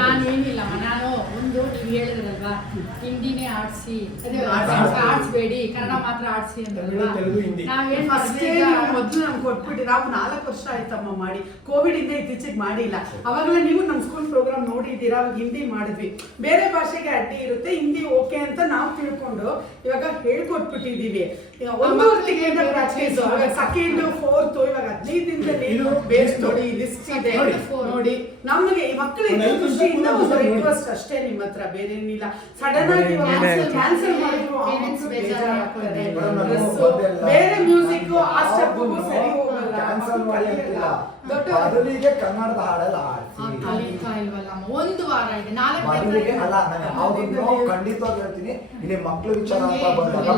ನಾನೇನಿಲ್ಲಮ್ಮ ನಾನು ಒಂದು ನೀವು ಹೇಳಿದ್ರಲ್ವಾ? ಹಿಂದಿನೇ ಆಡ್ಸಿ ಆಡ್ಸಿ. ಆಡ್ಸ್ಬೇಡಿ ಕನ್ನಡ ಮಾತ್ರ ಆಡ್ಸಿ ತೆಲುಗು, ಹಿಂದಿ. ಫಸ್ಟೇ ಮೊದಲು ನಮ್ಗೆ ಕೊಟ್ಬಿಟ್ಟು ನಾವು ನಾಲ್ಕು ವರ್ಷ ಆಯ್ತಮ್ಮ ಮಾಡಿ. ಕೋವಿಡ್ ಇಂದ ಇತ್ತೀಚೆಗೆ ಮಾಡಿಲ್ಲ. ಅವಾಗಲೇ ನೀವು ನಮ್ಮ ಸ್ಕೂಲ್ ಪ್ರೋಗ್ರಾಮ್ ನೋಡಿದ್ದೀರಾ ಅವಾಗ ಹಿಂದಿ ಮಾಡಿದ್ವಿ. ಬೇರೆ ಭಾಷೆಗೆ ಅಡ್ಡಿ ಇರುತ್ತೆ ಹಿಂದಿ ಓಕೆ ಅಂತ ನಾವು ತಿಳ್ಕೊಂಡು ಇವಾಗ ಹೇಳ್ಕೊಟ್ಬಿಟ್ಟಿದೀವಿ ಈಗ ಒಂದು ತಿಂಗಳಿಂದ ಪ್ರಾಕ್ಟೀಸ್ ಸೆಕೆಂಡ್ ಫೋರ್ತ್ ಇವಾಗ ಹದಿನೈದು ದಿನದಲ್ಲಿ ಇದು ಬೇಸ್. ನೋಡಿ ಲಿಸ್ಟ್ ಇದೆ. ನೋಡಿ. ನೋಡಿ ನಮಗೆ ಈ ಮಕ್ಕಳ ಒಂದು ರಿಕ್ವೆಸ್ಟ್ ಅಷ್ಟೇ ನಿಮ್ಮ ಹತ್ರ ಬೇರೆ ಏನಿಲ್ಲ ಸಡನ್ ಆಗಿ ಕ್ಯಾನ್ಸಲ್ ಮಾಡಿದ್ರು. ಬೇರೆ ಮ್ಯೂಸಿಕ್ ಆ ಸ್ಟೆಪ್ಗೂ ಸರಿ ಹೋಗಲ್ಲ. ಕ್ಯಾನ್ಸಲ್ ಮಾಡಿ ಅಂತಿಲ್ಲ ದೊಡ್ಡ ಕನ್ನಡದ ಹಾಡಲ್ಲ ಕಲಿತಾ ಇಲ್ವಲ್ಲಮ್ಮ ಒಂದು ವಾರ ಇದೆ. ನಾಲ್ಕು ಬದಲಿಗೆ ಅಲ್ಲ ನಾನು ಖಂಡಿತವಾಗಿ ಹೇಳ್ತೀನಿ ಇಲ್ಲಿ ಮಕ್ಳ ವಿಚಾರ ಅಂತ ಬಂದಾಗ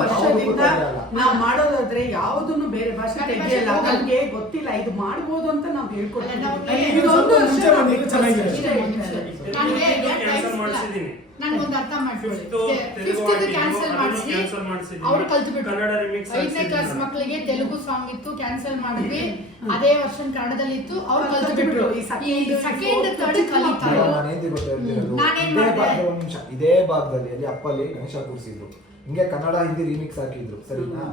ವರ್ಷದಿಂದ ತಡೆಯಲ್ಲ. ನಾವು ಮಾಡೋದಾದ್ರೆ ಯಾವುದನ್ನು ಬೇರೆ ಭಾಷೆ ತೆಗಿಯಲ್ಲ. ನಮ್ಗೆ ಗೊತ್ತಿಲ್ಲ. ಇದು ಮಾಡ್ಬೋದು ಅಂತ ನಾವು ಹೇಳ್ಕೊಡ್ತೀವಿ. ಅಲ್ಲ, ನಾವು ಇದು ಒಂದು ವರ್ಷ ಮುಂಚೆ ಬಂದಿದ್ದು ಚೆನ್ನಾಗಿದೆ. ಮಾಡಿಸಿದ್ದೀನಿ ನನ್ಗೊಂದು ಅರ್ಥ ಮಾಡ್ಕೊಳ್ಳಿ. ಕ್ಯಾನ್ಸಲ್ ಮಾಡಿಸಿ. ಅವ್ರು ಐದನೇ ಕ್ಲಾಸ್ ಮಕ್ಕಳಿಗೆ ತೆಲುಗು ಸಾಂಗ್ ಇತ್ತು ಕ್ಯಾನ್ಸಲ್ ಮಾಡಿದ್ವಿ. ಅದೇ ವರ್ಷ ಕನ್ನಡದಲ್ಲಿ ಇತ್ತು ಅವ್ರು ಅವ್ರು ಕಲ್ತು ಕಲ್ತು ಬಿಟ್ರು ಬಿಟ್ರು. ಈ ಸೆಕೆಂಡ್ ತರ್ಡ್? ನಾನೇನ್ ಇದೇ ಭಾಗದಲ್ಲಿ ಇದೇ ಅಲ್ಲಿ ಅಪ್ಪಲ್ಲಿ ಗಣೇಶ ಕೂರಿಸಿದ್ರು. ಹಿಂಗೆ ಕನ್ನಡ ಹಿಂದಿ ರಿಮಿಕ್ಸ್ ಹಾಕಿದ್ರು. ಸರಿನಾ?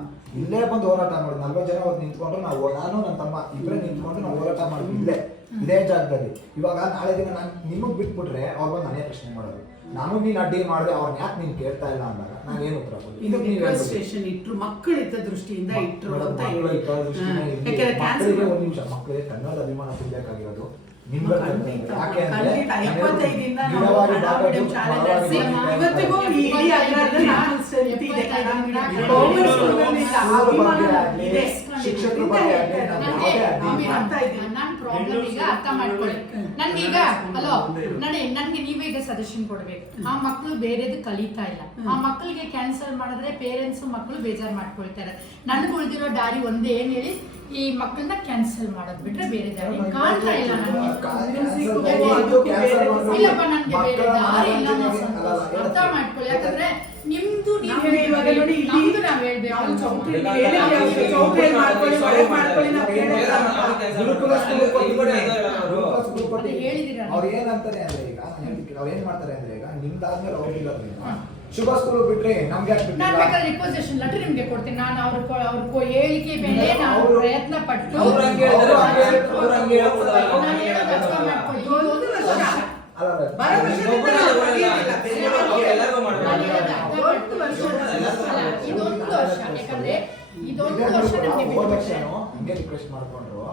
ಇಲ್ಲೇ ಬಂದು ಹೋರಾಟ ಮಾಡಿ ನಲ್ವತ್ತು ಜನ ಅವ್ರು ನಿಂತ್ಕೊಂಡ್ರು. ನಾವು ನಾನು ನನ್ನ ತಮ್ಮ ಇಬ್ಬರೇ ನಿಂತ್ಕೊಂಡು ನಾವು ಹೋರಾಟ ಮಾಡಿದ್ವಿ ಇಲ್ಲೇ. ಇದೇ ಜಾಗದಲ್ಲಿ. ಇವಾಗ ನಾಳೆ ದಿನ ನಾನು ನಿಮಗೆ ಬಿಟ್ಬಿಟ್ರೆ ಅವ್ರು ಬಂದು ನಾನೇ ಪ್ರಶ್ನೆ ಮಾಡೋದು. ನಾನು ನೀನ್ ಅಡ್ಡಿ ಮಾಡಿದೆ ಅವ್ರನ್ನ ಯಾಕೆ ನೀನ್ ಕೇಳ್ತಾ ಇಲ್ಲ ಅಂದಾಗ ನಾನೇನು ಏನು ಉತ್ತರ ಇದು ಇದಕ್ಕೆ ನೀವು ಹೇಳ್ಬೇಕು. ಸ್ಟೇಷನ್ ಇಟ್ರು ಮಕ್ಕಳಿದ್ದ ದೃಷ್ಟಿಯಿಂದ ಇಟ್ರು ಅಂತ ಮಕ್ಕಳ ಹೇಳಿ. ಯಾಕಂದ್ರೆ ಮಕ್ಕಳಿಗೆ ಒಂದ್ ನಿಮಿಷ ಮಕ್ಕಳಿಗೆ ಅಭಿಮಾನ ತುಂಬಬೇಕಾಗಿರೋದು ಕನ್ನಡ ಅಭಿಮಾನ. ಇದೆ. ಶಿಕ್ಷಕರ ಬಗ್ಗೆ ಆಗ್ಲಿ, ಪ್ರಾಬ್ಲಮ್ ಈಗ ಅರ್ಥ ಮಾಡ್ಕೊಳ್ಳಿ. ನನ್ಗೀಗ ಹಲೋ ನಡೆ ನನ್ಗೆ ನೀವೇ ಈಗ ಸಜೆಷನ್ ಕೊಡ್ಬೇಕು ಆ ಮಕ್ಕಳು ಬೇರೆದು ಕಲಿತಾ ಇಲ್ಲ. ಆ ಮಕ್ಕಳಿಗೆ ಕ್ಯಾನ್ಸಲ್ ಮಾಡಿದ್ರೆ ಪೇರೆಂಟ್ಸ್ ಮಕ್ಕಳು ಬೇಜಾರ್ ಮಾಡ್ಕೊಳ್ತಾರೆ. ನನ್ಗೆ ಉಳಿದಿರೋ ದಾರಿ ಒಂದೇ ಏನ್ ಹೇಳಿ? ಈ ಮಕ್ಕಳನ್ನ ಕ್ಯಾನ್ಸಲ್ ಮಾಡೋದ್ ಬಿಟ್ರೆ ಬೇರೆ ದಾರಿ ಕಾಣ್ತಾ ಇಲ್ಲ ನನಗೆ. ಇಲ್ಲಪ್ಪ ನನ್ಗೆ ಬೇರೆ ದಾರಿ ಇಲ್ಲ ಅರ್ಥ ಮಾಡ್ಕೊಳ್ಳಿ. ಯಾಕಂದ್ರೆ ನಿಮ್ದು ನೀವು ನಾವ್ ನಾವು ನಾವು ಅವ್ರು ಏನಂತಾರೆ ಅಂದ್ರೆ ಈಗ ಅವ್ರು ಏನ್ ಮಾಡ್ತಾರೆ ಅಂದ್ರೆ ಈಗ ನಿಮ್ದಾದ್ಮೇಲೆ ಅವ್ರು ಇರೋದ್ರಿಂದ ಶುಭ ಸ್ಕೂಲ್ ಬಿಟ್ರೆ ನಮ್ಗೆ ನಾನು ಬೇಕಾದ್ರೆ ರಿಕ್ವಸೇಷನ್ ಲೆಟರ್ ನಿಮ್ಗೆ ಕೊಡ್ತೀನಿ. ನಾನು ಅವ್ರ ಕೊ- ಅವ್ರ ಕೊ- ಹೇಳಿಕೆ ಮೇಲೆ ನಾನು ಅವ್ರು- ಪ್ರಯತ್ನ ಪಟ್ಟು ಅವ್ರು ಹಂಗೆ ಹೇಳಿದ್ರೆ ಹಂಗೆ ಹೇಳ್ತಾರೆ, ಅವ್ರು ಹಂಗೆ ಹೇಳ್ತಾರೆ. ನಾನು ಹೇಳೋದು ಅರ್ಥ ಮಾಡ್ಕೊಳ್ಳಿ. ಇದು ಒಂದು ವರ್ಷ. ಅಲ್ಲ ಅಲ್ಲ. ಬರೋ ವರ್ಷದಿಂದ ನಾವು ಕಲಿಯೋದಿಲ್ಲ. ಬೇರೆ ನಾನು ಹೇಳೋದು ಅರ್ಥ ಒಂದು ವರ್ಷ ಮಾಡ್ಕೊಳ್ಳಿ. ಅಲ್ಲ, ಇದೊಂದು ವರ್ಷ ಯಾಕಂದ್ರೆ ಇದೊಂದು ಇದೇ ವರ್ಷ ನಮ್ಗೆ ಹೋದ ವರ್ಷನೂ ಹಂಗೆ ರಿಕ್ವೆಸ್ಟ್ ಮಾಡ್ಕೊಂಡ್ರು.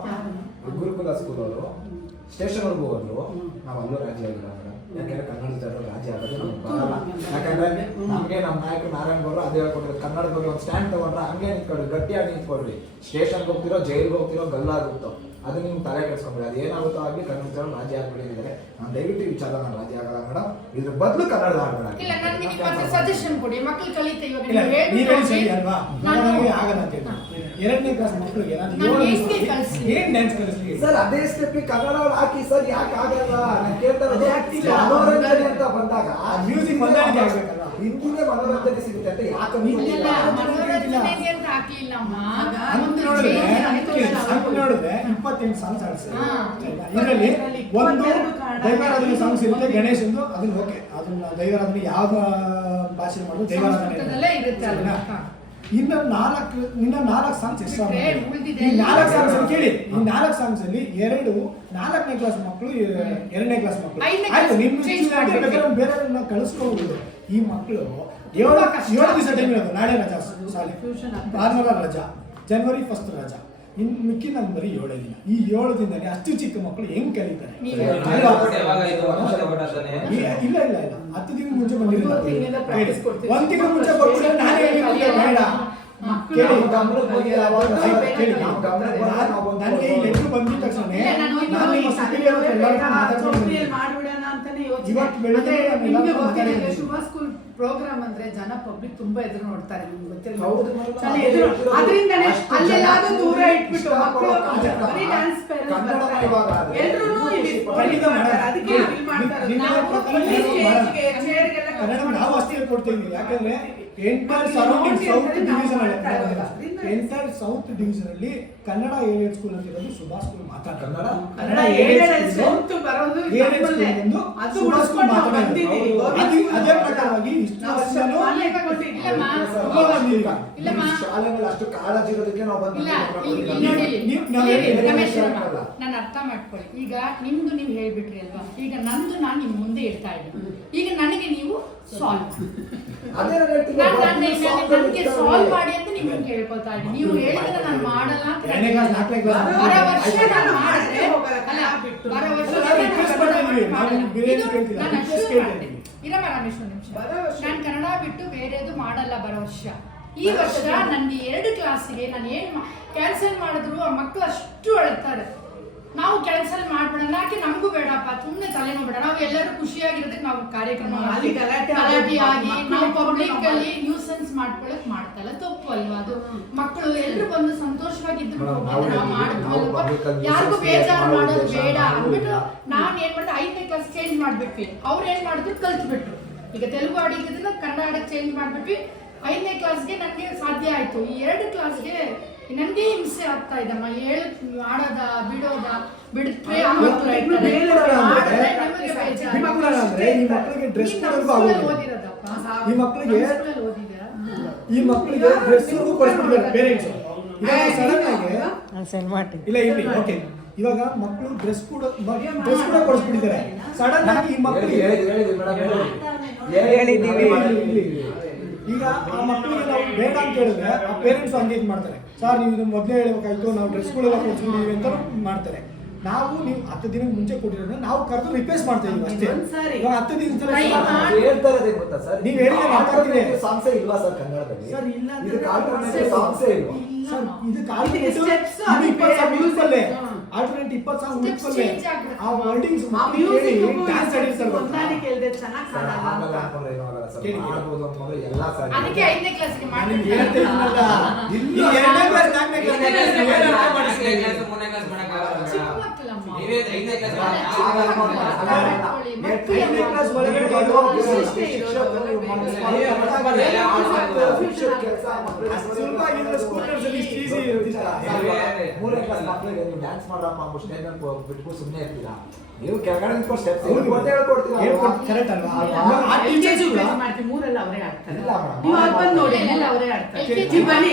ಗುರುಕುಲ ಸ್ಕೂಲ್ ಅವರು ಸ್ಟೇಷನ್ ವರ್ಗು ಹೋದ್ರು. ನಾವು ಅಲ್ಲೂ ರಾಜ್ಯ ಆಗಿಲ್ಲ ಮೇಡಮ್. ಯಾಕಂದ್ರೆ ಕನ್ನಡ ಜನರು ರಾಜಿ ಆಗೋದು ನಮ್ಗೆ ಬರಲ್ಲ ಯಾಕಂದ್ರೆ ನಮ್ಗೆ ನಮ್ಮ ನಾಯಕ ನಾರಾಯಣ ಗೌಡರು ಅದೇ ಹೇಳ್ಕೊಟ್ರು ಕನ್ನಡದ ಬಗ್ಗೆ ಒಂದು ಸ್ಟ್ಯಾಂಡ್ ತಗೊಂಡ್ರೆ ಹಂಗೆ ನಿಂತ್ಕೊಳ್ರಿ ಗಟ್ಟಿಯಾಗಿ ನಿಂತ್ಕೊಳ್ರಿ ಸ್ಟೇಷನ್ಗೆ ಹೋಗ್ತಿರೋ ಜೈಲ್ಗೆ ಹೋಗ್ತಿರೋ ಗಲ್ಲಾಗುತ್ತೋ. ಅದು ನಿಮ್ಗೆ ತಲೆ ಕೆಡ್ಸ್ಕೊಂಡ್ರಿ ಅದು ಏನಾಗುತ್ತೋ ಆಗಲಿ ಕನ್ನಡ ಜನರು ರಾಜಿ ಆಗ್ಬಿಟ್ಟಿದ್ದಾರೆ ನಾನು ದಯವಿಟ್ಟು ಈ ವಿಚಾರ ನಾನು ರಾಜಿ ಆಗಲ್ಲ ಮೇಡಮ್. ಇದ್ರ ಬದಲು ಕನ್ನಡ ಇಲ್ಲ ನನ್ಗೆ ನಿಮ್ಮ ಸಜೆಷನ್ ಕೊಡಿ. ಮಕ್ಕಳು ಕಲಿತೆ ಇವಾಗ. ಸರಿ ಅಲ್ವಾ? ಆಗಲ್ಲ ಅಂತ ಎರಡನೇ ಕ್ಲಾಸ್ ಮಕ್ಕಳಿಗೆ ನಾನು ಏನ್ ಡ್ಯಾನ್ಸ್ ಕಲಿಸ್ಲಿ ಸರ್ ಅದೇ ಸ್ಟೆಪ್ ಕನ್ನಡ ಹಾಕಿ ಸರ್ ಯಾಕೆ ಆಗಲ್ಲ ನಾನು ಕೇಳ್ತಾರೆ ಮನೋರಂಜನೆ ಅಂತ ಬಂದಾಗ ಮ್ಯೂಸಿಕ್ ಹೊಂದಾಣಿಕೆ ಆಗ್ಬೇಕಲ್ವಾ? ಹಿಂದಿನೇ ಮನೋರಂಜನೆ ಸಿಗುತ್ತೆ ಅಂತ ಯಾಕೆ ನೋಡಿದ್ರೆ ಇಪ್ಪತ್ತೆಂಟು ಸಾಂಗ್ಸ್. ಇದರಲ್ಲಿ ಒಂದು ದೈವಾರಾಧನೆ ಸಾಂಗ್ಸ್ ಇರುತ್ತೆ ಗಣೇಶಂದು ಅದನ್ನ ಓಕೆ. ಅದನ್ನ ದೈವಾರಾಧನೆ ಯಾವ ಭಾಷೆ ಮಾಡೋದು? ದೈವಾರಾಧನೆ ಇನ್ನು ನಾಲ್ಕು ಇನ್ನ ನಾಲ್ಕು ಸಾಂಗ್ಸ್ ಎಷ್ಟು ಈ ನಾಲ್ಕು ಸಾಂಗ್ಸ್ ಅಲ್ಲಿ ಕೇಳಿ. ಈ ನಾಲ್ಕು ಸಾಂಗ್ಸ್ ಅಲ್ಲಿ ಎರಡು ನಾಲ್ಕನೇ ಕ್ಲಾಸ್ ಮಕ್ಕಳು ಎರಡನೇ ಕ್ಲಾಸ್ ಮಕ್ಕಳು. ಆಯ್ತು ನಿಮ್ಮ ಬೇರೆಯವ್ರನ್ನ ಕಳಿಸ್ಕೋಬಹುದು ಈ ಮಕ್ಕಳು ಏಳು. ಏಳು ದಿವಸ ಟೈಮ್ ಇರೋದು. ನಾಳೆ ರಜಾ ಸಾಲಿ. ಭಾನುವಾರ ರಜಾ. ಜನವರಿ ಫಸ್ಟ್ ರಜಾ. ಇನ್ ಮಿಕ್ಕಿ ಬರೀ ಏಳೇ ದಿನ. ಈ ಏಳು ದಿನದಲ್ಲಿ ಅಷ್ಟು ಚಿಕ್ಕ ಮಕ್ಕಳು ಹೆಂಗ್ ಕಲಿತಾರೆ? ಇಲ್ಲ ಇಲ್ಲ ಇಲ್ಲ. ಹತ್ತು ದಿನ ಮುಂಚೆ ಬಂದಿರಲಿಲ್ಲ ಒಂದು ತಿಂಗಳು ಮುಂಚೆ ಕೊಟ್ಬಿಟ್ರೆ ನಾನೇ ಹೇಳಿದ್ದೆ ಬೇಡ ನನಗೆ ಈ ಲೆಟ್ರ್ ಬಂದಿದ ತಕ್ಷಣ ನಾನು ಇವತ್ತು ಬೆಳಿಗ್ಗೆ. ಶುಭ ಸ್ಕೂಲ್ ಪ್ರೋಗ್ರಾಮ್ ಅಂದ್ರೆ ಜನ ಪಬ್ಲಿಕ್ ತುಂಬಾ ಎದುರು ನೋಡ್ತಾರೆ ನಿಮ್ಗೆ ಎದುರು ಅದರಿಂದನೇ ಅಲ್ಲೆಲ್ಲಾದ್ರೂ ದೂರ ಇಟ್ಬಿಟ್ಟು ಮಕ್ಕಳು. ಬರೀ ಡ್ಯಾನ್ಸ್ ಎಲ್ರೂ ಅದಕ್ಕೆ ಮಾಡ್ತಾರೆ. ನಾವು ಚೇರ್ಗೆಲ್ಲ ಕನ್ನಡ ನಾವು ಅಷ್ಟೇ ಹೇಳ್ಕೊಡ್ತಾ ಯಾಕಂದ್ರೆ enter surrounding south division enter south division ಅಲ್ಲಿ ಕನ್ನಡ ಏರಿಯಾ ಸ್ಕೂಲ್ ಅಂತ ಇರೋದು ಸುಭಾಷ್ ಸ್ಕೂಲ್ ಮಾತಾಡ ಕನ್ನಡ? ಸ್ವಂತ ಬರೋದು ಎಂದು ನಾವು ಬಂದಿದ್ದೀವಿ. ಅದೇ ಪ್ರಕಾರವಾಗಿ ಇಷ್ಟು. ಶಾಲೆಗಳು ಅಷ್ಟು ಕಾಳಜಿ ಇರೋದಕ್ಕೆ ನಾವು ಬಂದು ನಾನು ಅರ್ಥ ಮಾಡ್ಕೊಳ್ಳಿ. ಈಗ ನಿಮ್ದು ನೀವು ಹೇಳ್ಬಿಟ್ರಿ ಅಲ್ವಾ? ಈಗ ನಂದು ನಾನು ನಿಮ್ ಮುಂದೆ ಇರ್ತಾ ಇದ್ದೀನಿ. ಈಗ ನನಗೆ ನೀವು ಸಾಲ್ವ್ ನನಗೆ. ಸಾಲ್ವ್ ಮಾಡಿ ಅಂತ ನಿಮ್ಮನ್ನು ಕೇಳ್ಕೊತಾ ಇದ್ದೀನಿ. ನೀವು ಹೇಳಿದ್ರೆ ನಾನು ಮಾಡಲ್ಲ ಬರೋ ವರ್ಷ ನಾನು. ಮಾಡಿದ್ರೆ. ಬರೋ ವರ್ಷ ನಾನು ಅಷ್ಟು. ಇದೀವಿ. ಇರಮ್ಮ ರಮೇಶ್ ಒಂದು ನಿಮಿಷ. ನಾನು ಕನ್ನಡ ಬಿಟ್ಟು ಬೇರೆದು ಮಾಡಲ್ಲ ಬರೋ ವರ್ಷ. ಈ ವರ್ಷ ನನ್ನ ಎರಡು ಕ್ಲಾಸಿಗೆ ನಾನು ಏನು ಕ್ಯಾನ್ಸಲ್ ಮಾಡಿದ್ರು ಆ ಮಕ್ಕಳು ಅಷ್ಟು ಅಳ್ತಾರೆ ನಾವು ಕ್ಯಾನ್ಸಲ್ ಮಾಡ್ಬಿಡೋಣ. ಯಾಕೆ ನಮಗೂ ಬೇಡಪ್ಪ ಸುಮ್ಮನೆ ತಲೆನೋವು ಬೇಡ ನಾವು ಎಲ್ಲರೂ ಖುಷಿಯಾಗಿರೋದಕ್ಕೆ ನಾವು ಕಾರ್ಯಕ್ರಮ. ಗಲಾಟೆ ಆಗಿ ನಾವು ಪಬ್ಲಿಕ್ ಅಲ್ಲಿ ನ್ಯೂಸೆನ್ಸ್ ಮಾಡ್ಕೊಳಕ್ ಮಾಡ್ತಲ್ಲ ತಪ್ಪು ಅಲ್ವಾ ಅದು? ಮಕ್ಕಳು ಎಲ್ಲರೂ ಬಂದು ಸಂತೋಷವಾಗಿ ಇದ್ದು ಮೇಡಮ್, ನಾವು ನಾವು ಹೇಳಿದ್ವಿ, ನಾವು ಮಾಡ್ತೀವಲ್ವಾ public ಅಲ್ಲಿ ಯಾರಿಗೂ ಬೇಜಾರು ಮಾಡೋದು ಬೇಡ ಅಂದ್ಬಿಟ್ಟು ನಾನು ನಾನ್ ಏನ್ ಮಾಡಿದೆ? ಐದನೇ ಕ್ಲಾಸ್ ಚೇಂಜ್ ಮಾಡ್ಬಿಟ್ವಿ. ಅವ್ರು ಏನ್ ಮಾಡಿದ್ರು ಕಲ್ತ್ಬಿಟ್ರು. ಈಗ ತೆಲುಗು ಆಡಿದ್ರಿಂದ ಕನ್ನಡ ಚೇಂಜ್ ಮಾಡ್ಬಿಟ್ವಿ. ಐದನೇ ಕ್ಲಾಸ್ಗೆ ನನಗೆ ಸಾಧ್ಯ ಆಯ್ತು. ಈ ಎರಡು ಕ್ಲಾಸ್ಗೆ ನನಗೆ ಹಿಂಸೆ ಆಗ್ತಾ ಇದಮ್ಮ ಹೇಳ ಆಡೋದ ಬಿಡೋದ ಬಿಡ್ತೇ ಈ ಮಕ್ಕಳಿಗೆ ಈ ಮಕ್ಕಳಿಗೆ ನಮ್ಮ ಈ ಮಕ್ಕಳಿಗೆ ಡ್ರೆಸ್ ಕೊಡಿಸ್ಬಿಡ್ತಾರೆ ಪೇರೆಂಟ್ಸ್ ಇವಾಗ ಸಡನ್ ಆಗಿ ಇಲ್ಲ ಇಲ್ಲಿ ಓಕೆ ಇವಾಗ ಮಕ್ಕಳು ಡ್ರೆಸ್ ಕೂಡ ಡ್ರೆಸ್ ಕೂಡ ಕೊಡಿಸ್ಬಿಟ್ಟಿದ್ದಾರೆ. ಸಡನ್ ಆಗಿ ಈ ಮಕ್ಕಳಿಗೆ ಹೇಳಿದ್ದೀವಿ. ಈಗ ಆ ಮಕ್ಕಳಿಗೆ ನಾವು ಬೇಡ ಅಂತ ಹೇಳಿದ್ರೆ ಆ ಪೇರೆಂಟ್ಸ್ ಹಂಗೆ ಇದು ಮಾಡ್ತಾರೆ. ಸರ್ ನೀವು ಇದನ್ನ ಮೊದಲೇ ಹೇಳಬೇಕಾಯ್ತು ನಾವು ಡ್ರೆಸ್ಗಳೆಲ್ಲ ಕೊಡ್ಸ್ಕೊಂಡಿದ್ದೀವಿ ಅಂತ ಮಾಡ್ತಾರೆ. ನಾವು ನೀವು ಹತ್ತು ದಿನ ಮುಂಚೆ ಕೊಟ್ಟಿರೋದ್ರೆ ನಾವು ಕರೆದು ರಿಪ್ಲೇಸ್ ಮಾಡ್ತಾ ಇದೀವಿ ಅಷ್ಟೇ. ಇವಾಗ ಹತ್ತು ದಿನ ಹೇಳ್ತಾರೆ. ಗೊತ್ತಾ ಸರ್? ನೀವು ಹೇಳಿದ್ರೆ ಮಾತಾಡ್ತೀನಿ. ಸಾಂಗ್ಸೇ ಇಲ್ವಾ ಸರ್ ಕನ್ನಡದಲ್ಲಿ? ಸರ್, ಇಲ್ಲ ಇದಕ್ಕೆ ಆಲ್ಟರ್ನೇಟಿವ್ ಸಾಂಗ್ಸೇ ಇಲ್ವಾ? ಸರ್ ಇದು ಇದಕ್ಕೆ ಇಪ್ಪತ್ತು ಸಾವಿರ ಹಾ. ಆಲ್ಟರ್ನೇಟ್ ಇಪ್ಪತ್ತು ಸಾವಿರ change ಆ ವರ್ಡಿಂಗ್ಸ್ ಡ್ಯಾನ್ಸ್ ಆಡಿರ್ತಾರೆ? ಹೊಂದಾಣಿಕೆ ಚೆನ್ನಾಗಿ ಆಗಲ್ಲ ಎಲ್ಲ ಸರ್ ಅದಕ್ಕೆ ಐದನೇ ಕ್ಲಾಸ್ಗೆ ಮಾಡಿ ಹೇಳ್ತಾ ಇಲ್ಲ. ಎರಡನೇ ಕ್ಲಾಸ್, ನಾಲ್ಕನೇ ಕ್ಲಾಸ್, ಮೂರನೇ ಮೂರನೇ ಕ್ಲಾಸ್ ಮಕ್ಕಳಿಗೆ ನೀವು ಡ್ಯಾನ್ಸ್ ಮಾಡಪ್ಪ ಅಂದ್ಬಿಟ್ಟು ಸ್ಟೇಜ್ ಬಿಟ್ಬಿಟ್ಟು ಸುಮ್ಮನೆ ಇರ್ತೀರಾ ನೀವು ಕೆಳಗಡೆ ನಿಂತ್ಕೊಂಡು ಸ್ಟೆಪ್ಸ್ ಹೇಳ್ಕೊಡ್ತೀರಾ ಅಲ್ವಾ? ಮೂರೆಲ್ಲ ಅವರೇ ಆಡ್ತಾರೆ ಇಲ್ಲ ಮೇಡಮ್. ನೋಡಿ ಅವರೇ ಆಡ್ತಾರೆ ಬನ್ನಿ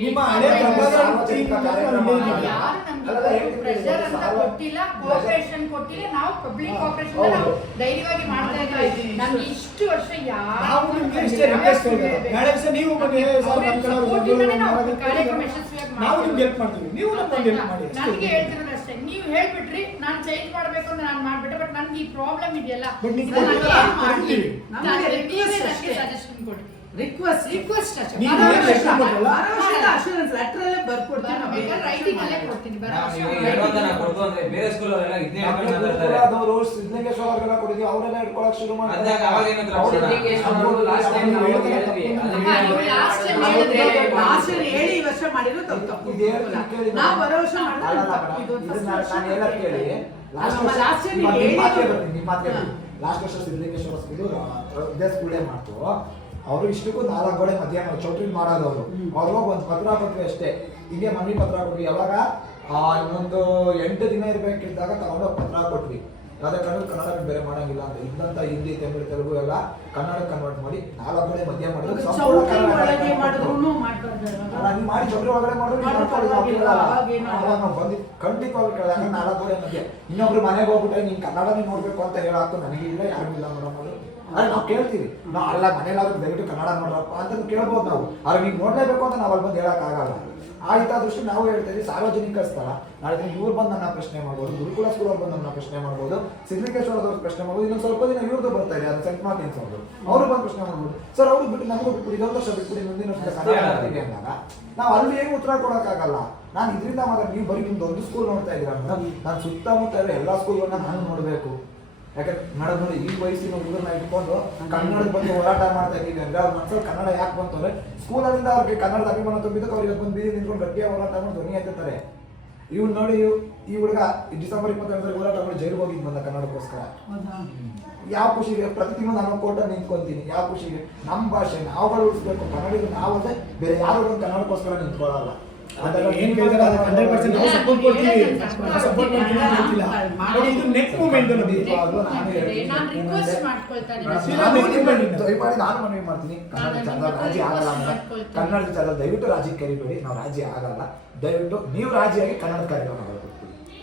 ನಿಮ್ಮ ಹಳೆ ಪ್ರೆಷರ್ ಅಂತ ಕೊಟ್ಟಿಲ್ಲ ಕೋಆಪರೇಷನ್ ಕೊಟ್ಟಿಲ್ಲ ನಾವು ಪಬ್ಲಿಕ್ ಕೋಆಪರೇಷನ್ ನಾವು ಧೈರ್ಯವಾಗಿ ಮಾಡ್ತಾ ಇದ್ದೀವಿ. ನಮ್ಗೆ ಇಷ್ಟು ವರ್ಷ ದಿವಸ ನೀವು ಕಾರ್ಯಕ್ರಮ ಯಶಸ್ವಿಯಾಗಿ ನಾವು ನಿಮ್ಗೆ ಹೆಲ್ಪ್ ಮಾಡ್ತೀವಿ. ನೀವು ನಮ್ಗೆ ಹೆಲ್ಪ್ ಮಾಡಿ. ಅಷ್ಟೇ. ನನಗೆ ಹೇಳ್ತಿರೋದು ಅಷ್ಟೇ. ನೀವು ಹೇಳ್ಬಿಟ್ರಿ ನಾನು ಚೇಂಜ್ ಮಾಡಬೇಕು ಅಂತ ನಾನು ಮಾಡ್ಬಿಟ್ಟೆ ಬಟ್ ನನಗೆ ಈ ಪ್ರಾಬ್ಲಮ್ ಇದೆಯಲ್ಲ? ನಾನು. ಸಜೆಷನ್ ಕೊಡಿ ರಿಕ್ವೆಸ್ಟ್ ರಿಕ್ವೆಸ್ಟ್ ಅಷ್ಟೇ. ನೀವು ಏನ್ ಅಲ್ಲೇ ಬರ್ಕೊಡ್ತೀನಿ ನಾವು. ಬೇಕಾದ್ರೆ ರೈಟಿಂಗ್ ಅಲ್ಲೇ ಕೊಡ್ತೀನಿ ಬರೋ ನಾವು ವರ್ಷ ನೀವು ಹೇಳೋದನ್ನ ನಾನು ಕೊಡ್ತು ಅಂದ್ರೆ ಬೇರೆ ಸ್ಕೂಲ್ ಅವರೆಲ್ಲ ಇದನ್ನೇ ನಮ್ಮ ಹೇಳ್ಕೊಂಡು ಮಾತಾಡ್ತಾರೆ. ಗುರುಕುಲದವರು ಸಿದ್ಧಲಿಂಗೇಶ್ವರ ಅವ್ರಿಗೆಲ್ಲ ಕೊಟ್ಟಿದ್ವಿ ಅವರೆಲ್ಲ ಇಟ್ಕೊಳಕ್ ಶುರು ಮಾಡ್ತಾರೆ. ಅವಾಗ ನಾವು ಹೇಳಿದ್ವಿ. ಅಮ್ಮ, ನೀವು last time ಹೇಳಿದ್ರೆ last year ಹೇಳಿ ಈ ವರ್ಷ ಮಾಡಿದ್ರು ತಪ್ಪು ತಪ್ಪು. ಇದು ಹೇಳ್ತೀನಿ ಕೇಳಿ ನಾವು ಬರೋ ವರ್ಷ ಮಾಡಿದ್ರೆ ಅಲ್ಲ, ತಪ್ಪು. ಅಲ್ಲ, ಇದು ಇದು first ನಾನು- ವರ್ಷ ಕೇಳಿ. ಲಾಸ್ಟ್ ವರ್ಷ last year ನಿಮ್ಮ- ನೀವು ನಿಮ್ಮ ಮಾತಿಗೆ ಹೇಳಿದ್ದು- ಬರ್ತೀನಿ, ನಿಮ್ಮ ಮಾತಿಗೆ ಹಾ. ಬರ್ತೀನಿ. ಲಾಸ್ಟ್ ವರ್ಷ ಸಿದ್ಧಲಿಂಗೇಶ್ವರ ಸ್ಕೂಲು ಇದೇ ಸ್ಕೂಲೇ ಮಾಡ್ತು. ಅವರು ಇಷ್ಟಕ್ಕೂ ನಾಲ್ಕು ಗೋಡೆ ಮಧ್ಯಾಹ್ನ ಚೌಟ್ರಿ ಮಾಡೋದು ಅವರು ಒಂದು ಪತ್ರ ಕೊಟ್ಟರು ಅಷ್ಟೇ. ಹಿಂಗೆ ಮನೆ ಪತ್ರ ಕೊಟ್ವಿ ಯಾವಾಗ? ಆ, ಇನ್ನೊಂದು ಎಂಟು ದಿನ ಇರಬೇಕಿದ್ದಾಗ ತಗೊಂಡೋಗಿ ಪತ್ರ ಕೊಟ್ವಿ ಯಾವ್ದೇ ಕನ್ನಡ ಕನ್ನಡ ಬೇರೆ ಮಾಡೋಂಗಿಲ್ಲ ಅಂತ ಇದ್ದಂತ ಹಿಂದಿ ತಮಿಳು ತೆಲುಗು ಎಲ್ಲ ಕನ್ನಡ ಕನ್ವರ್ಟ್ ಮಾಡಿ ನಾಲ್ಕು ಗೋಡೆ ಮಧ್ಯ ಮಾಡಿದ್ರು. ನೀವು ಮಾಡಿ ಚೌಟ್ರಿ ಒಳಗಡೆ ಮಾಡಿದ್ರು ನಾವು ಬಂದು ಖಂಡಿತವಾಗಿ ಕೇಳಿದಾಗ ನಾಲ್ಕು ಗೋಡೆ ಮಧ್ಯೆ. ಇನ್ನೊಬ್ರು ಮನೆಗೆ ಹೋಗ್ಬಿಟ್ರೆ ನೀನ್ ಕನ್ನಡನೇ ನೋಡ್ಬೇಕು ಅಂತ ಹೇಳಾಕು ನನಗೆ ಇಲ್ಲ ಯಾರಿಗೂ ಇಲ್ಲ ಮೇಡಮ್ ಅದು ನಾವು ಕೇಳ್ತೀವಿ. ನಾವು ಅಲ್ಲ ಮನೇಲಾದ್ರೂ ದಯವಿಟ್ಟು ಕನ್ನಡ ನೋಡ್ರಪ್ಪ ಅಂತ ಕೇಳ್ಬೋದು ನಾವು. ಅವ್ರಿಗೆ ನೀವು ನೋಡ್ಲೇಬೇಕು ಅಂತ ನಾವು ಅಲ್ಲಿ ಬಂದು ಹೇಳಕ್ಕಾಗಲ್ಲ. ಆಯ್ತಾ ದೃಷ್ಟಿ ನಾವು ಹೇಳ್ತೀವಿ ಸಾರ್ವಜನಿಕ ಸ್ಥಳ. ನಾಳೆ ಇವ್ರು ಬಂದು ನನ್ನ ಪ್ರಶ್ನೆ ಮಾಡ್ಬೋದು ಗುರುಕುಲ ಸ್ಕೂಲ್ ಅವ್ರು ಬಂದು ನನ್ನ ಪ್ರಶ್ನೆ ಮಾಡ್ಬೋದು ಸಿದ್ದಲಿಂಗೇಶ್ವರದವ್ರು ಪ್ರಶ್ನೆ ಮಾಡ್ಬೋದು ಇನ್ನೊಂದು ಸ್ವಲ್ಪ ದಿನ ಇವ್ರದ್ದು ಬರ್ತಾ ಇದೆ ಅದು ಸೆಂಟ್ ಮಾರ್ಟಿನ್ಸ್ ಅವರು ಅವರು ಬಂದು ಪ್ರಶ್ನೆ ಮಾಡ್ಬೋದು. ಸರ್ ಅವ್ರು ಬಿಟ್ಟು ನಮಗೂ ಬಿಟ್ಬಿಡಿ ಇದೊಂದು ವರ್ಷ ಬಿಟ್ಬಿಡಿ ಮುಂದಿನ ವರ್ಷ ಕನ್ನಡ ಮಾಡ್ತೀವಿ ಅಂದಾಗ ನಾವು ಅಲ್ಲಿ ಹೇಗೆ ಉತ್ತರ ಕೊಡೋಕ್ಕಾಗಲ್ಲ? ನಾನು ಇದರಿಂದ ಮಾತ್ರ ನೀವು ಬರೀ ನಿಮ್ದು ಒಂದು ಸ್ಕೂಲ್ ನೋಡ್ತಾ ಇದ್ದೀರಾ ಮೇಡಮ್ ನಾನು ಸುತ್ತಮುತ್ತ ಇರೋ ಎಲ್ಲ ಸ್ಕೂಲ್ಗಳನ್ನ ನಾನು ನೋಡಬೇಕು. ಯಾಕಂದ್ರೆ ಮಾಡೋದು ನೋಡಿ ಈ ವಯಸ್ಸಿನ ಹುಡುಗರನ್ನ ಇಟ್ಕೊಂಡು ಕನ್ನಡದ ಬಗ್ಗೆ ಹೋರಾಟ ಮಾಡ್ತಾ ಇದ್ದೀವಿ. ಅವ್ರ ಮನಸ್ಸಲ್ಲಿ ಕನ್ನಡ ಯಾಕೆ ಬಂತು ಅಂದ್ರೆ ಸ್ಕೂಲಿಂದ ಅವ್ರಿಗೆ ಕನ್ನಡದ ಅಭಿಮಾನ ತುಂಬಿದ್ದಕ್ಕೆ ಅವ್ರಿಗೆ ಬಂದು ಬೀದಿ ನಿಂತ್ಕೊಂಡು ಗಟ್ಟಿಯ ಹೋರಾಟ ಮಾಡಿ ಧ್ವನಿ ಎತ್ತಾರೆ ಇವ್ನು ನೋಡಿ ಈ ಹುಡುಗ ಡಿಸೆಂಬರ್ ಇಪ್ಪತ್ತೆರಡರಲ್ಲಿ ಹೋರಾಟ ಮಾಡಿ ಜೈಲಿಗೆ ಹೋಗಿದ್ ಬಂದ ಕನ್ನಡಕ್ಕೋಸ್ಕರ. ಯಾವ ಖುಷಿಗೆ ಪ್ರತಿ ತಿಂಗಳು ನಾನು ಕೋಟ ನಿಂತ್ಕೊಂತೀನಿ. ಯಾವ ಖುಷಿಗೆ? ನಮ್ಮ ಭಾಷೆ ನಾವುಗಳು ಉಳಿಸ್ಬೇಕು. ಕನ್ನಡಿಗ ನಾವೇ ಬೇರೆ ಯಾರು ಕನ್ನಡಕ್ಕೋಸ್ಕರ ನಿಂತ್ಕೊಳ್ಳಲ್ಲ. ಅದೆಲ್ಲ ಏನ್ ಕೇಳ್ತಾರೆ ಅದಕ್ಕೆ ಹಂಡ್ರೆಡ್ ಪರ್ಸೆಂಟ್ ನಾವು ಸಪೋರ್ಟ್ ಕೊಡ್ತೀವಿ. ಸಪೋರ್ಟ್ ಮಾಡ್ತೀವಿ. ನೋಡಿ ಇದು ನೆಕ್ಸ್ಟ್ ಮೂಮೆಂಟ್ ನಮಗೆ ನಿಜವಾಗ್ಲೂ ನಾನು ರಿಕ್ವೆಸ್ಟ್ ಮಾಡ್ಕೊಳ್ತಾನೆ ನಾನು ದಯಮಾಡಿ ನಾನು ಮನವಿ ಮಾಡ್ತೀನಿ. ಕನ್ನಡ ರಾಜಿ ಆಗಲ್ಲ ದಯವಿಟ್ಟು ರಾಜಿ ಕರಿಬೇಡಿ. ನಾವು ರಾಜಿ ಆಗಲ್ಲ. ದಯವಿಟ್ಟು ನೀವು ರಾಜಿಯಾಗಿ ಕನ್ನಡ ಕಾರ್ಯಕ್ರಮ ಮಾಡ್ಕೊಡ್ತೀವಿ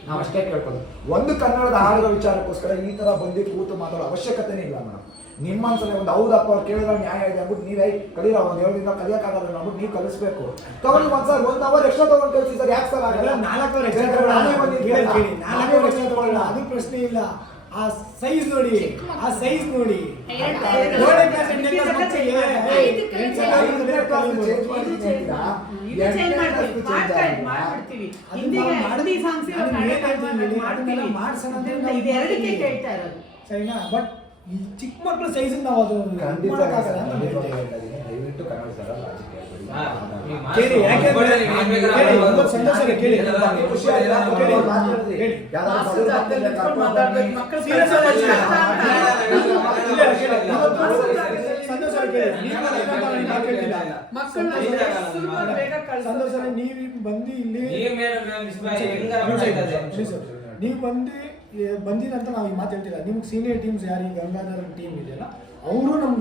ನಾವು ಅಷ್ಟೇ ಕೇಳ್ಕೊಳ್ಳೋದು. ಒಂದು ಕನ್ನಡದ ಹಾಡುಗಳ ವಿಚಾರಕ್ಕೋಸ್ಕರ ಈ ತರ ಬಂದು ಕೂತು ಮಾತಾಡೋ ಅವಶ್ಯಕತೆನೇ ಇಲ್ಲ ಮೇಡಮ್ ನಿಮ್ಮ ಮನ್ಸಲ್ಲಿ ಒಂದು ಹೌದಪ್ಪ ಅವ್ರು ಕೇಳಿದ್ರೆ ನ್ಯಾಯ ಇದೆ ಅಂದ್ಬಿಟ್ಟು ನೀವೇ ಕಲೀರ ಒಂದು ಏಳು ದಿನ ಕಲಿಯೋಕ್ಕಾಗಲ್ಲ ಅಂದ್ಬಿಟ್ಟು ನೀವು ಕಲಿಸ್ಬೇಕು. ತಗೊಂಡು ಒಂದ್ ಸರ್ ಒಂದು ಅವರ್ ಎಕ್ಸ್ಟ್ರಾ ತಗೊಂಡು ಕಳಿಸಿ ಸರ್ ಯಾಕೆ ಸರ್ ಆಗಲ್ಲ ನಾಲ್ಕು ನಾನೇ ಬಂದಿದ್ದೆ ಅಲ್ಲ. ಕೇಳಿ. ನಾನೇ ನಾಲ್ಕು ವರ್ಷ ಬಂದಿದ್ದೆ ತಗೊಳ್ಳಲ್ಲ ಅದು ಪ್ರಶ್ನೆ ಇಲ್ಲ. ಆ ಸೈಜ್ ನೋಡಿ ಆ ಸೈಜ್ ನೋಡಿ. ಮಾಡ್ಸೋಣ ಸರಿನಾ? ಬಟ್ ಈ ಚಿಕ್ಕ ಮಕ್ಕಳು ಸೈಜ್ ನಾವು ಅದು ಮಾಡೋಕ್ಕಾಗಲ್ಲ ಅಂತ. ದಯವಿಟ್ಟು ಕನ್ನಡ ಸರ್ ಕೇಳಿ, ಯಾಕೆ ಸಂತೋಷ ಇದೆ, ಕೇಳಿ. ಖುಷಿ ಸಂತೋಷ. ನೀವು ಬಂದು ಇಲ್ಲಿ ನೀವು ಬಂದು ನಿಮಿಷ. ನೀವು ಈಗ ಮಾತಾಡ್ತಿಲ್ಲ ನಿಮ್ಗೆ ಸೀನಿಯರ್ ಟೀಮ್ಸ್ ಯಾರು? ಈ ಗಂಗಾಧರ ಟೀಮ್ ಇದೆಯಲ್ಲ? ಅವರು ನಮ್ಮ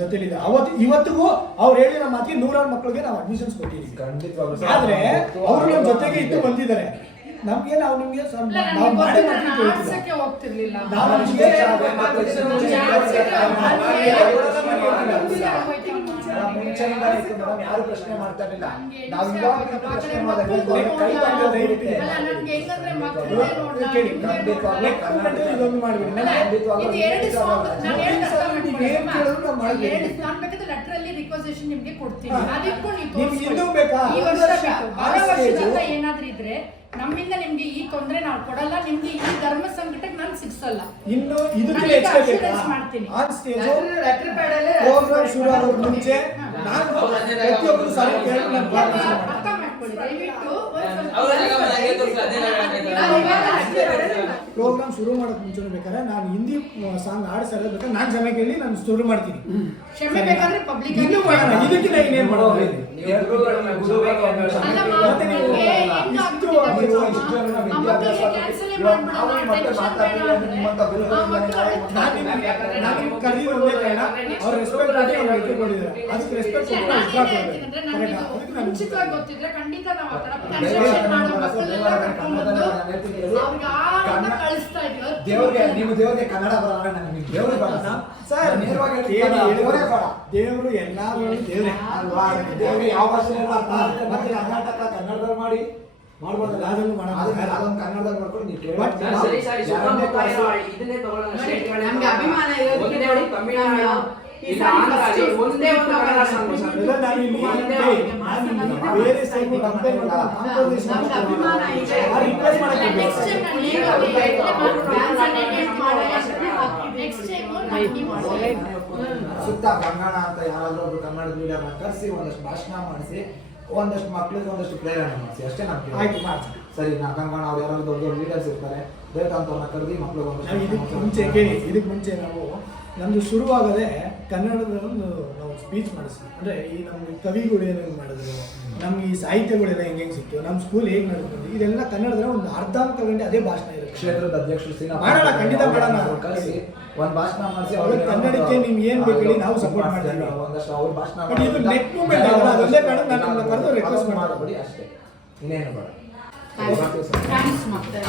ಜೊತೆಲಿದೆ. ಅವತ್ತು ಇವತ್ತಿಗೂ ಅವ್ರು ಹೇಳಿದ ಮಾತಿಗೆ ನೂರಾರು ಮಕ್ಕಳಿಗೆ ನಾವು ಅಡ್ಮಿಷನ್ಸ್ ಕೊಟ್ಟಿದ್ದೀವಿ. ಆದ್ರೆ ಅವರು ನಮ್ಮ ಜೊತೆಗೆ ಇದ್ದು ಬಂದಿದ್ದಾರೆ. ನಮ್ಗೆ ನಾವು ನಿಮ್ಗೆ ನಾವು ಮಾಡೇ ಮಾಡ್ತೀವಿ ಮುಂಚೆಯಿಂದ ಇತ್ತು ಮೇಡಮ್ ಯಾರು ಪ್ರಶ್ನೆ ಮಾಡ್ತಾ ಇರಲಿಲ್ಲ. ನಾವು ಇವಾಗ ಪ್ರಶ್ನೆ ಹಿಂಗೆ ಖಂಡಿತವಾಗ್ಲೂ ನೋಡ್ದ. ನಿಮಗೆ ನಾವು ಕೊಡ್ತೀನಿ ಹಾ. ಅದಿಟ್ಕೊಂಡು ನೀವು ನಿಮ್ಗೆ ಇನ್ನೂ ಬೇಕಾ? ಈ ವರ್ಷ ವರ್ಷ, ಬೇಕು. ಆ stage- ವರ್ಷದಂತ ಏನಾದ್ರೂ ಇದ್ರೆ ನಮ್ಮಿಂದ ನಿಮ್ಗೆ ಈ ತೊಂದ್ರೆ ನಾವು ಕೊಡಲ್ಲ ನಿಮ್ಗೆ ಈ ಧರ್ಮ ಸಂಕಟಕ್ಕೆ ನಾನು ಸಿಗ್ಸಲ್ಲ ಇನ್ನು ಇದಕ್ಕೆ ನಾನು ಈಗ ಹೆಚ್ಚಿಗೆ ಬೇಕಾ assurance ಮಾಡ್ತೀನಿ. ಆನ್ ಸ್ಟೇಜ್ ಪ್ರೋಗ್ರಾಮ್ ಶುರು ಆಗೋದು ಮುಂಚೆ ಹಾ. ನಾನು ಪ್ರತಿಯೊಬ್ಬರು ಸಾರಿ ಕೇಳಿ ನಾನು ಪ್ರಾರ್ಥನೆ ಮಾಡ್ತೀನಿ. ಅರ್ಥ ಮಾಡ್ಕೊಳ್ಳಿ ದಯವಿಟ್ಟು ಒಂದ್ ಸ್ವಲ್ಪ- ಅವ್ರ ಜಾಗ ನನಗೆ ತೋರ್ಸು, ಅದೇ ನಾನು ಹೇಳ್ತಾ ನಾನು ಇದ್ದೀನಿ. ಇವಾಗ ಅಷ್ಟೇ ಪ್ರೋಗ್ರಾಮ್ ಶುರು ಮಾಡೋಕೆ ಮುಂಚೆ ಬೇಕಾದ್ರೆ ನಾನು ಹಿಂದಿ ಸಾಂಗ್ ಹಾಡ್ತಾ ಇರೋದು ಬೇಕಾದ್ರೆ ನಾನು ಕ್ಷಮೆ ಕೇಳಿ ನಾನು ಶುರು ಮಾಡ್ತೀನಿ. ಕ್ಷಮೆ ಬೇಕಾದ್ರೆ ಪಬ್ಲಿಕ್ ಇನ್ನೂ ಇನ್ನು ಮಾಡೋಣ. ಇದಕ್ಕಿಂತ ಇನ್ನೇನು ಮಾಡೋದು? ಅವ್ರಿಗೆ ದೇವ್ರಿಗೆ ನೀವು ಕನ್ನಡ ಬರಲ್ಲ ನನಗೆ ದೇವ್ರ ಸರ್ ನೇರವಾಗಿ ದೇವರೇ. ದೇವ್ರೇ ಎಲ್ಲಾರು ದೇವ್ರೆ ಅಲ್ವಾ ದೇವ್ರಿಗೆ ಯಾವ ಭಾಷೆ ಮತ್ತೆ ಕರ್ನಾಟಕ ಕನ್ನಡದಲ್ಲಿ ಮಾಡಿ. ಅದನ್ನು ಮಾಡ್ಕೊಂಡು ನೀವು ನಮ್ಗೆ ಅಭಿಮಾನ ಇರೋದಕ್ಕೆ ನೋಡಿ, ತಮಿಳ್ನಾಡು ಅಭಿಮಾನ ಇದೆ. ಸುತ್ತ ಬಂಗಾಳ ಅಂತ ಯಾರಾದ್ರೂ ಒಬ್ರು ಕನ್ನಡ ಮೀಡಿಯಾ ಕರೆಸಿ ಒಂದಷ್ಟು ಭಾಷಣ ಮಾಡಿಸಿ. ಒಂದಷ್ಟು ಮಕ್ಳಿಗೆ ಒಂದಷ್ಟು ಪ್ರೇರಣೆ ಮಾಡಿಸಿ ಅಷ್ಟೇ ನಾನು ಆಯ್ತು. ಸರಿ ನಾ ಕಂಗಣ ಅವ್ರು ಯಾರಾದ್ರು ದೊಡ್ಡ ದೊಡ್ಡ ಲೀಡರ್ಸ್ ಇರ್ತಾರೆ ಬೇಕು ಅಂತವ್ರನ್ನ ಕರೆದಿ ಮಕ್ಳಿಗೆ ಒಂದಷ್ಟು ಇದಕ್ಕೆ ಮುಂಚೆ ಕೇಳಿ ಇದಕ್ಕೆ ಮುಂಚೆ ನಾವು ನಮ್ದು ಶುರುವಾಗದೆ ಕನ್ನಡದ ಒಂದು ನಾವು ಸ್ಪೀಚ್ ಮಾಡಿಸ್ತೀವಿ ಅಂದ್ರೆ ಈ ನಮ್ಮ ಕವಿಗಳು ಏನೇನು ಮಾಡಿದ್ರು ನಮ್ಗೆ ಈ ಸಾಹಿತ್ಯಗಳೆಲ್ಲ ಹೆಂಗೆ ಹೆಂಗೆ ಸಿಕ್ತು ನಮ್ಮ ಸ್ಕೂಲ್ ಹೇಗೆ ನಡೆದು ಇದೆಲ್ಲ ಕನ್ನಡದ ಒಂದು ಅರ್ಧ ಗಂಟೆ ಅದೇ ಭಾಷಣ ಇರುತ್ತೆ. ಕ್ಷೇತ್ರದ ಅಧ್ಯಕ್ಷರು ಮಾಡೋಣ, ಖಂಡಿತ ಮಾಡೋಣ. ಒಂದು ಕರೆಸಿ ಭಾಷಣ ಮಾಡಿಸಿ ಅವ್ರಿಗೆ ಕನ್ನಡಕ್ಕೆ ನಿಮ್ಗೆ ಏನು ಬೇಕು ಹೇಳಿ ನಾವು ಸಪೋರ್ಟ್ ಮಾಡ್ತೀವಿ. ಒಂದಷ್ಟು ಅವ್ರ ಭಾಷಣ ಇದು ನೆಟ್ ಮೂಮೆಂಟ್ ಅಲ್ಲ, ಅದೊಂದೇ ಕಾರಣ ನಾನು ನಿಮ್ಮನ್ನ ಕರೆದು ರಿಕ್ವೆಸ್ಟ್. ಮಾಡಬೇಡಿ ಅಷ್ಟೇ. ಇನ್ನೇನು ಬೇಡ. ಥ್ಯಾಂಕ್ಸ್ ಮಕ್ಕಳು.